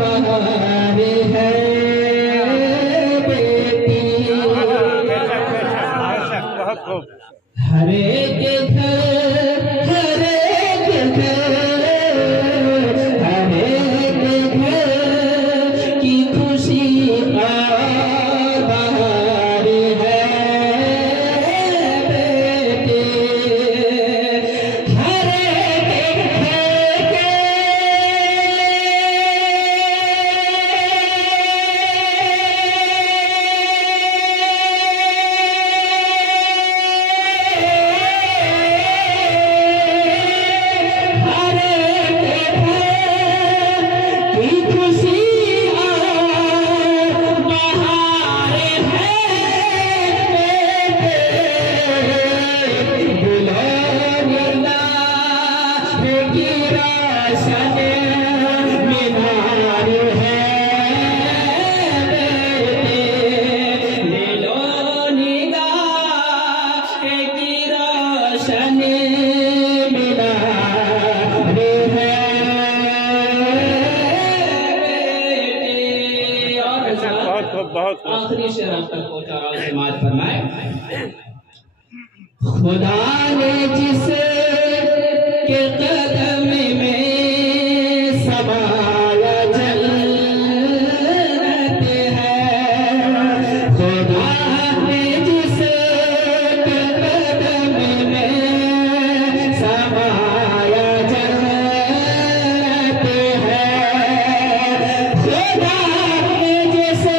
बहार है बेटी। हर एक घर हर एक घर हर एक घर की खुशी और बहार है बेटी। हर एक घर के आखिरी शेर आप तक पहुंचा रहा हूं। समाज फरमाए खुदा ने जिसे के कदम में समाया जन्नत है। खुदा ने जिसे के कदम में समाया जन्नत है। खुदा ने जिसे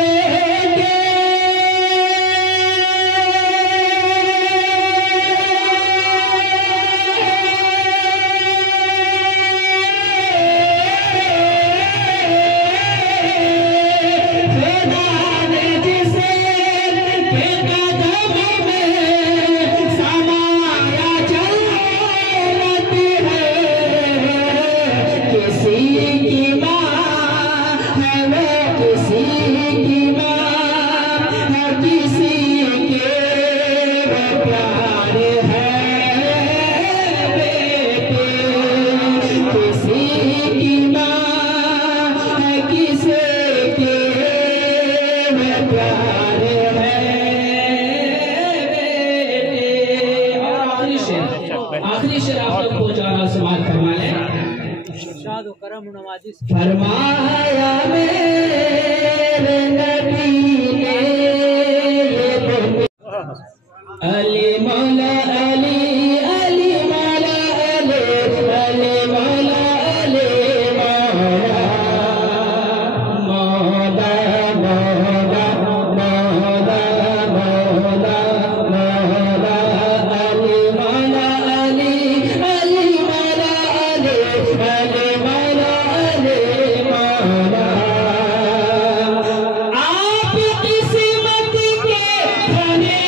आखिरी शेर आप तक पहुंचा रहा समाज फरमाए फरमाया मेरे नबी ने अली मौला अली अली मौला अली अली मौला अली मौला मौला मौला मौला मौला मौला अली मौला अली अली मौला अली अली मौला अली मौला। आप किस्मत के धनी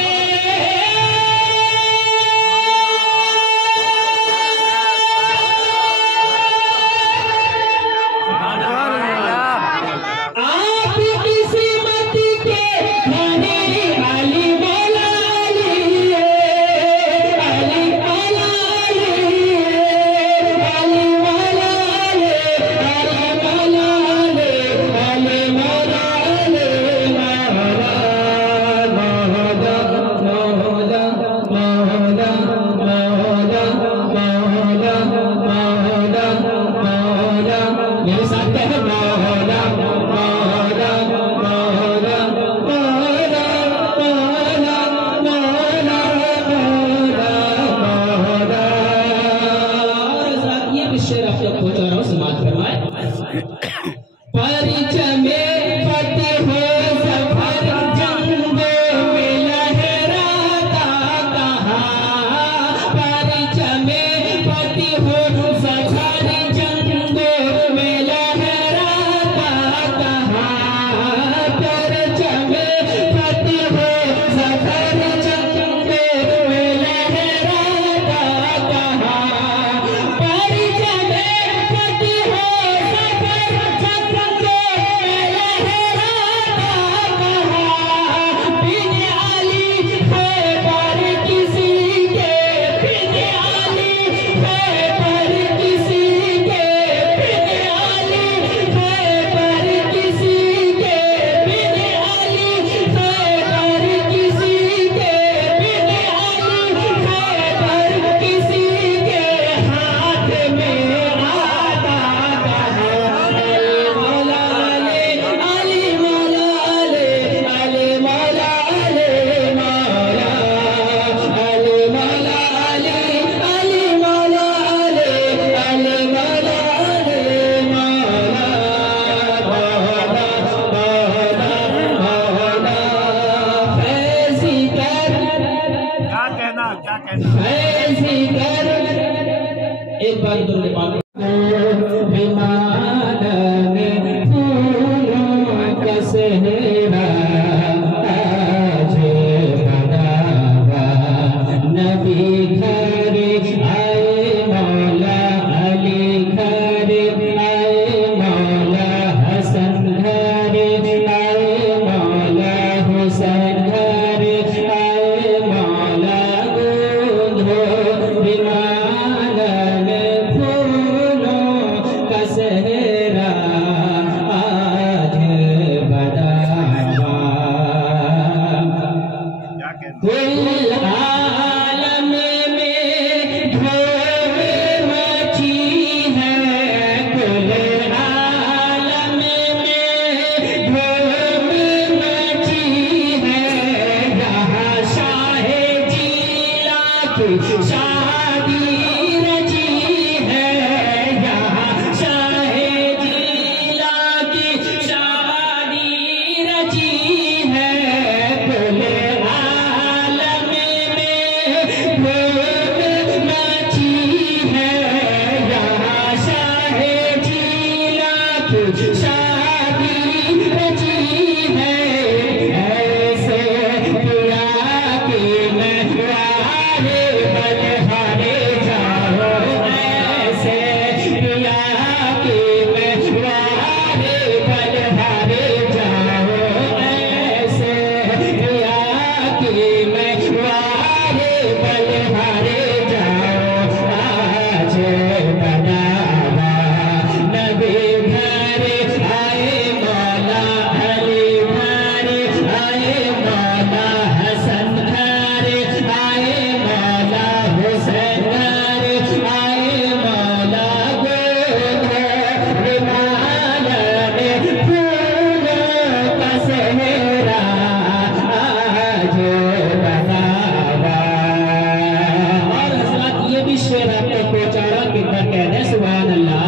शादी रची है ऐसे पिया की महवारे बलिहारे जाओ ऐसे पिया की महवारे बलिहारे जाओ ऐसे पिया की महवारे बलिहारे जाओ आज बनावा नबी घरे आए मौला अली घरे आए मौला हसन घरे आए मौला हुसैन घरे आए मौला रुमाल में फूलों का सेहरा आज बनावा। और हजरत ये भी शेर आपको पहुंचा रहा कि कहने सुभान अल्लाह।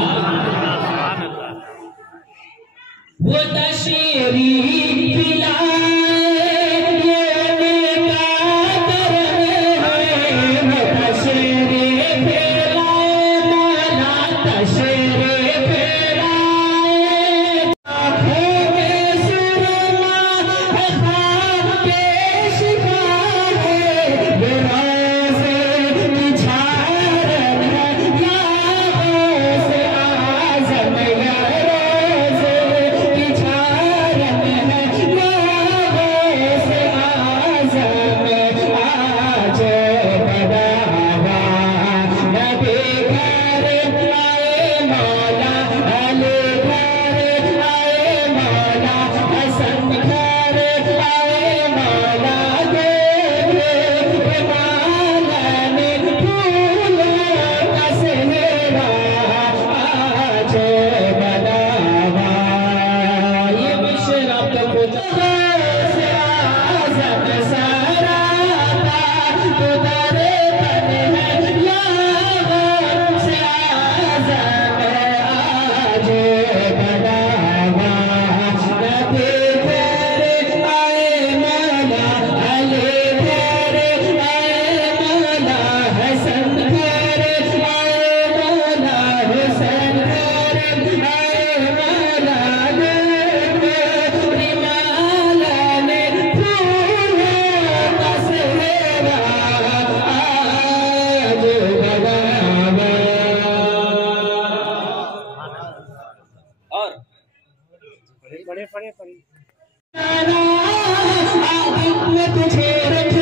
वो तशरी तुझे रख